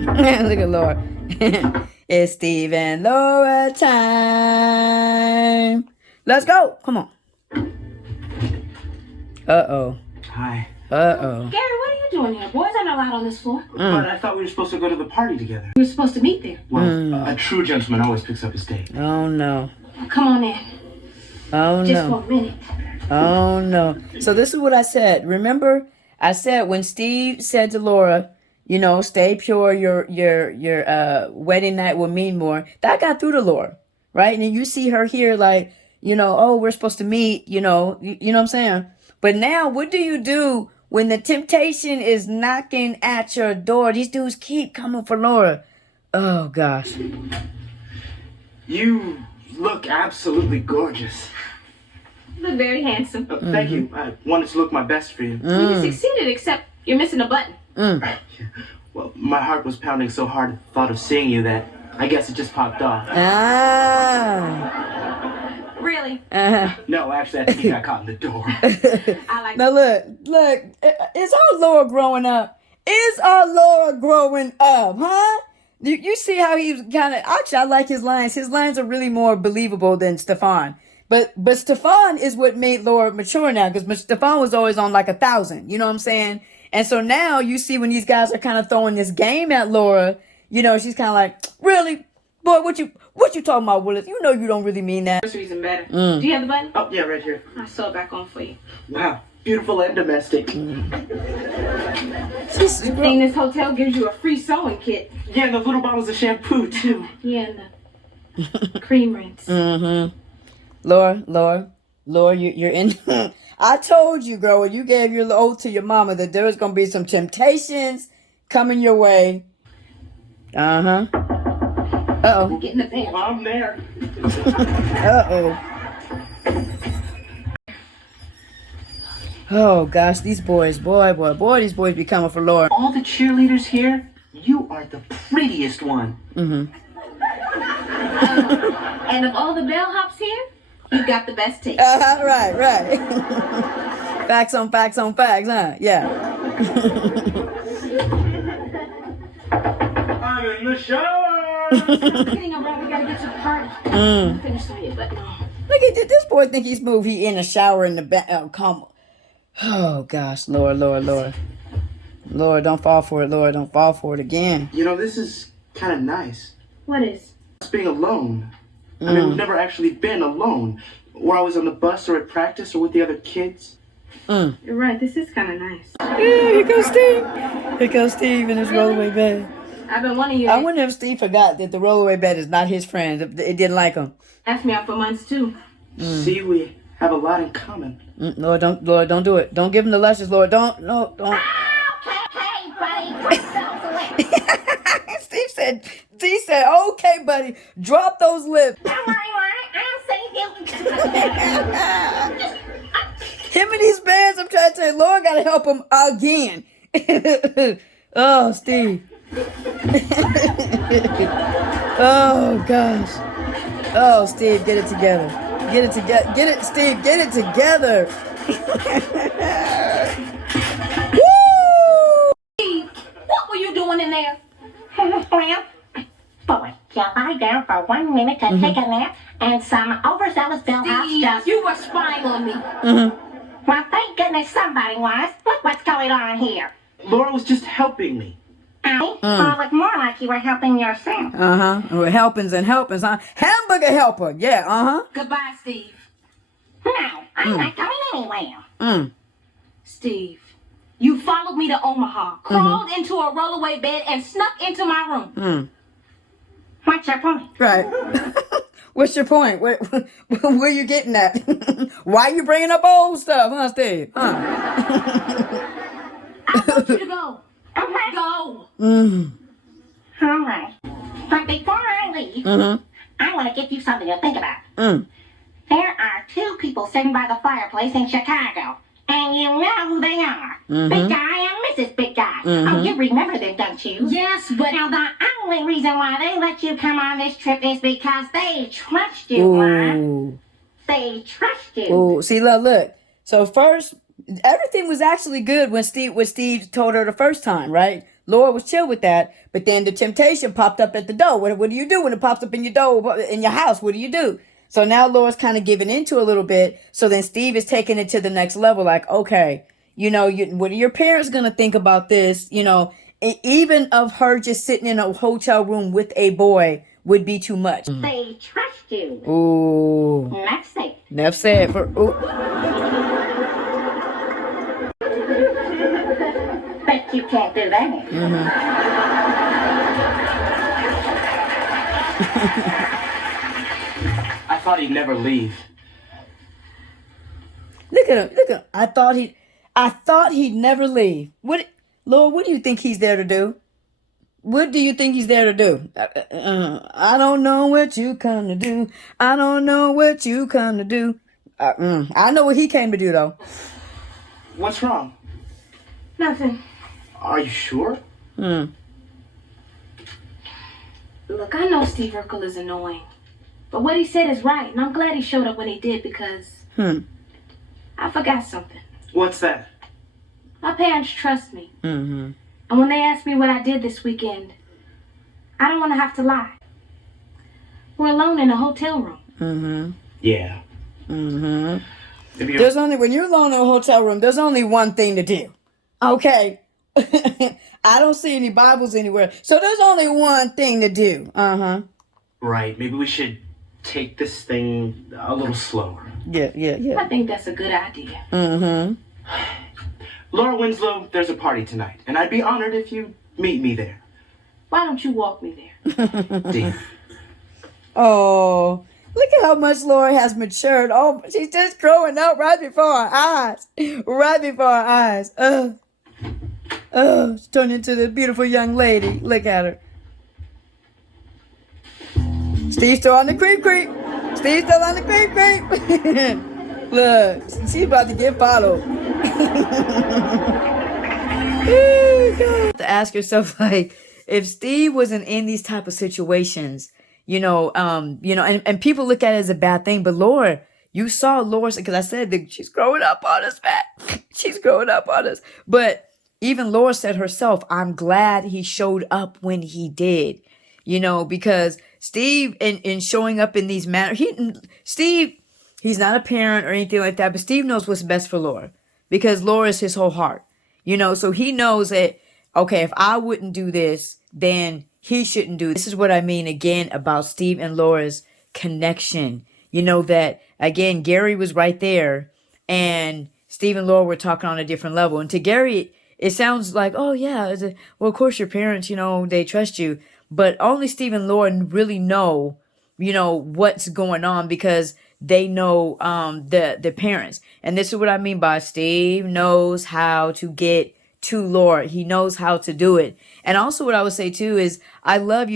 Look at Laura. It's Steve and Laura time. Let's go. Come on. Uh-oh. Hi. Uh-oh. Gary, what are you doing here? Boys are not allowed on this floor. But I thought we were supposed to go to the party together. We were supposed to meet there. Well, a true gentleman always picks up his date. Oh, no. Come on in. Oh, Just no. for a minute. Oh, no. So this is what I said. Remember, I said when Steve said to Laura, you know, stay pure, your wedding night will mean more. That got through to Laura, right? And then you see her here like, you know, oh, we're supposed to meet, you know what I'm saying? But now what do you do when the temptation is knocking at your door? These dudes keep coming for Laura. Oh, gosh. You look absolutely gorgeous. You look very handsome. Thank you. I wanted to look my best for you. Well, you succeeded, except you're missing a button. Well, my heart was pounding so hard at the thought of seeing you that I guess it just popped off. Ah. Really? No, actually, I think he got caught in the door. I like Now look, is our Laura growing up? Is our Laura growing up, huh? You see how he's kind of, actually I like his lines. His lines are really more believable than Stefan. But Stefan is what made Laura mature now, because Stefan was always on like 1,000, you know what I'm saying? And so now you see when these guys are kind of throwing this game at Laura, you know, she's kind of like, really? Boy, what you talking about, Willis? You know you don't really mean that. this reason better. Do you have the button? Oh, yeah, right here. I'll sew it back on for you. Wow, beautiful and domestic. She's, Good thing this hotel gives you a free sewing kit. Yeah, and the little bottles of shampoo, too. Yeah, and the cream rinse. Laura, you're in. I told you, girl, when you gave your oath to your mama that there was going to be some temptations coming your way. Uh-huh. Uh-oh. Get in the van. I'm there. Uh-oh. Oh, gosh, these boys, boy, these boys be coming for Laura. All the cheerleaders here, you are the prettiest one. And of all the bellhops here, you got the best taste. Right. Facts on facts, huh? Yeah. I'm in the shower. Getting around, we gotta get to the party. Finish the video, but no. Look at this boy think he's smooth. He in the shower in the back. Oh, gosh, Lord. Lord, don't fall for it, Lord. Don't fall for it again. You know, this is kind of nice. What is? Us being alone. I mean, we've never actually been alone. We're always on the bus or at practice or with the other kids. You're right, this is kind of nice. Yeah, here goes Steve. Here goes Steve in his rollaway bed. I've been wanting you I to wonder if Steve forgot that the rollaway bed is not his friend. It didn't like him. ask me out for months, too. See, we have a lot in common. Lord, don't do it. Don't give him the luscious, Lord. Don't. Okay, buddy, put those away. Steve said, okay, buddy, drop those lips. Don't worry, I'll save you. Him and these bands, I'm trying to tell you, Lord gotta help him again. Oh, Steve. Oh, gosh. Oh, Steve, get it together. Steve, get it together. Woo! What were you doing in there? Well, boy, you lie down for 1 minute to take a nap, and some overzealous bellhops just... You were spying on me. Well, thank goodness somebody was. Look what's going on here. Laura was just helping me. Well, it looked more like you were helping yourself. Helpings, huh? Hamburger helper. Yeah, Goodbye, Steve. No, I'm not going anywhere. Steve, you followed me to Omaha, crawled into a rollaway bed, and snuck into my room. What's your point? Right. What's your point? Where you getting at? Why you bringing up old stuff, huh, Steve? I want you to go. Okay. Go. All right. But before I leave, I want to give you something to think about. There are 2 people sitting by the fireplace in Chicago, and you know who they are. Big Guy and Mrs. Big Guy. Oh, you remember them, don't you? Yes, but Now, the only reason why they let you come on this trip is because they trust you, Laura. Ooh. They trust you. Ooh. See, look. So first, everything was actually good when Steve told her the first time, right? Laura was chill with that. But then the temptation popped up at the door. What do you do when it pops up in your door, in your house? What do you do? So now Laura's kind of giving into a little bit. So then Steve is taking it to the next level. Like, okay, what are your parents going to think about this? Even of her just sitting in a hotel room with a boy would be too much. They trust you. Ooh. That's safe. Enough said. Bet you can't do that. I thought he'd never leave. Look at him. I thought he'd never leave. Lord, what do you think he's there to do? What do you think he's there to do? I don't know what you come to do. I don't know what you come to do. I know what he came to do, though. What's wrong? Nothing. Are you sure? Look, I know Steve Urkel is annoying. But what he said is right, and I'm glad he showed up when he did because... I forgot something. What's that? My parents trust me. Mm-hmm. And when they ask me what I did this weekend, I don't want to have to lie. We're alone in a hotel room. Mm-hmm. Yeah. Mm-hmm. When you're alone in a hotel room, there's only one thing to do. Okay? I don't see any Bibles anywhere. So there's only one thing to do. Uh-huh. Right. Maybe we should take this thing a little slower. Yeah. I think that's a good idea. Mm-hmm. Laura Winslow, there's a party tonight, and I'd be honored if you meet me there. Why don't you walk me there? Dean. Oh, look at how much Laura has matured. Oh, she's just growing up right before our eyes. Right before our eyes. She's turned into the beautiful young lady. Look at her. Steve's still on the creep. Steve's still on the creep. Look, she's about to get followed. To ask yourself, like, if Steve wasn't in these type of situations, and people look at it as a bad thing, but Laura, you saw Laura, because I said that she's growing up on us, man. She's growing up on us. But even Laura said herself, I'm glad he showed up when he did, because Steve, in showing up in these manners, he's not a parent or anything like that, but Steve knows what's best for Laura because Laura is his whole heart, so he knows that, okay, if I wouldn't do this, then he shouldn't do this. This is what I mean again about Steve and Laura's connection. That again, Gary was right there and Steve and Laura were talking on a different level. And to Gary, it sounds like, oh yeah, well, of course your parents, they trust you, but only Steve and Laura really know, what's going on because they know the parents. And this is what I mean by Steve knows how to get to Laura. He knows how to do it. And also what I would say too is I love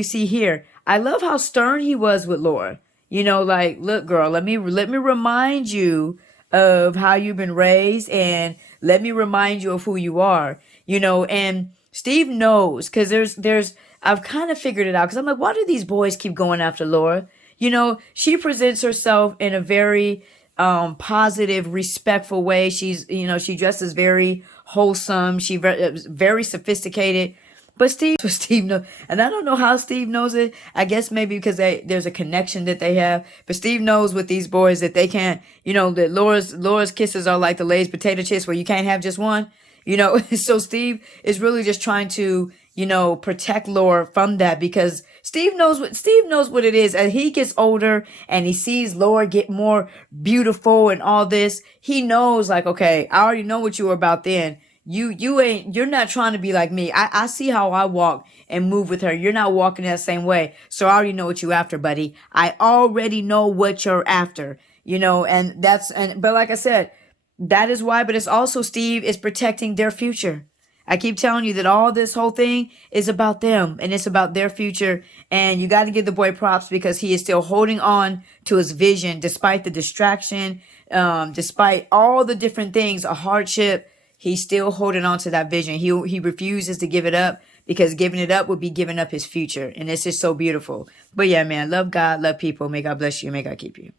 how stern he was with Laura. Like, look, girl, let me remind you of how you've been raised and let me remind you of who you are. And Steve knows because there's I've kind of figured it out because I'm like, why do these boys keep going after Laura? She presents herself in a very positive, respectful way. She's, she dresses very wholesome. She very sophisticated. But Steve knows, and I don't know how Steve knows it. I guess maybe because there's a connection that they have. But Steve knows with these boys that they can't, that Laura's kisses are like the Lay's potato chips where you can't have just one. So Steve is really just trying to, protect Laura from that because Steve knows what it is. As he gets older and he sees Laura get more beautiful and all this, he knows like, okay, I already know what you were about then. You're not trying to be like me. I see how I walk and move with her. You're not walking that same way. So I already know what you're after, buddy. I already know what you're after, but like I said, that is why, but it's also Steve is protecting their future. I keep telling you that all this whole thing is about them and it's about their future. And you got to give the boy props because he is still holding on to his vision despite the distraction, despite all the different things, a hardship. He's still holding on to that vision. He refuses to give it up because giving it up would be giving up his future. And it's just so beautiful. But yeah, man, love God, love people. May God bless you. May God keep you.